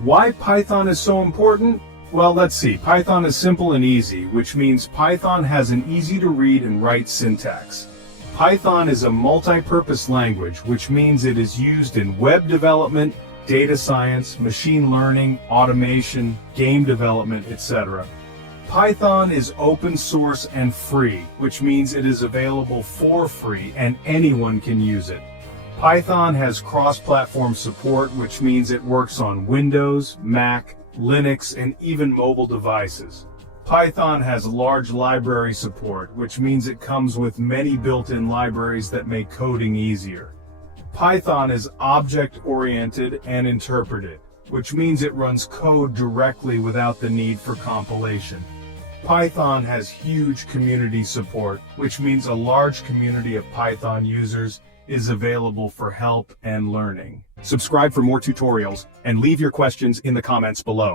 Why Python is so important? Well, let's see. Python is simple and easy, which means Python has an easy to read and write syntax. Python is a multi-purpose language, which means it is used in web development, data science, machine learning, automation, game development, etc. Python is open source and free, which means it is available for free and anyone can use it. Python has cross-platform support, which means it works on Windows, Mac, Linux, and even mobile devices. Python has large library support, which means it comes with many built-in libraries that make coding easier. Python is object-oriented and interpreted, which means it runs code directly without the need for compilation. Python has huge community support, which means a large community of Python users is available for help and learning. Subscribe for more tutorials and leave your questions in the comments below.